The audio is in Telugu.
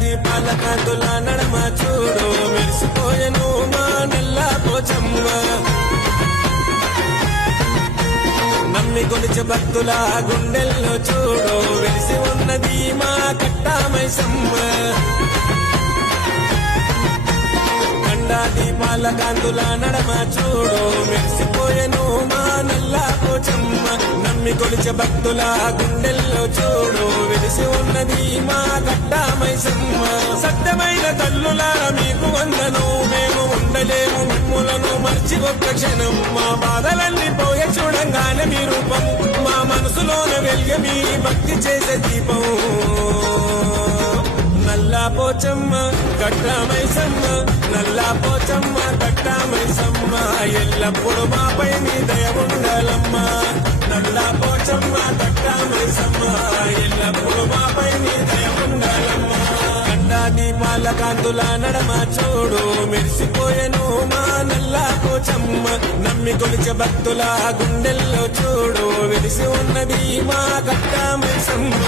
దీపాల కాంతుల నడమ చూడు మెరిసిపోయెను మా నల్ల పోచమ్మ నమ్మి కొలిచే భక్తుల గుండెల్లో చూడు వెలిసి ఉన్నది మా కట్టామైసమ్మ దీపాల కాంతుల నడమ చూడు మెరిసిపోయెను మా నల్ల పోచమ్మ నమ్మి కొలిచే భక్తుల గుండెల్లో చూడు వెలిసి ఉన్నది మా కట్టామైసమ్మ సత్యమైన తల్లులారా మీకు వందను మేము ఉండలేము మిమ్ములను మర్చి ఒక్క క్షణం మా బాధలన్నీ పోయే చూడంగానే మీ రూపం మా మనసులోన వెలిగే మీ భక్తి చేసే దీపం నల్లా పోచమ్మ కట్టామైసమ్మ నల్లా పోచమ్మ కట్టామైసమ్మ ఎల్లప్పుడు మాపై నీ దయ ఉండాలమ్మ నల్లా పోచమ్మ కట్టామైసమ్మ ఎల్లప్పుడు మాపై నీ దయ ఉండాలమ్మ కండా దీపాల కాంతుల నడమ చూడు మెరిసిపోయెను మా నల్లా పోచమ్మ నమ్మి కొలిచే భక్తుల గుండెల్లో చూడు వెలిసి ఉన్నది మా కట్టామైసమ్మ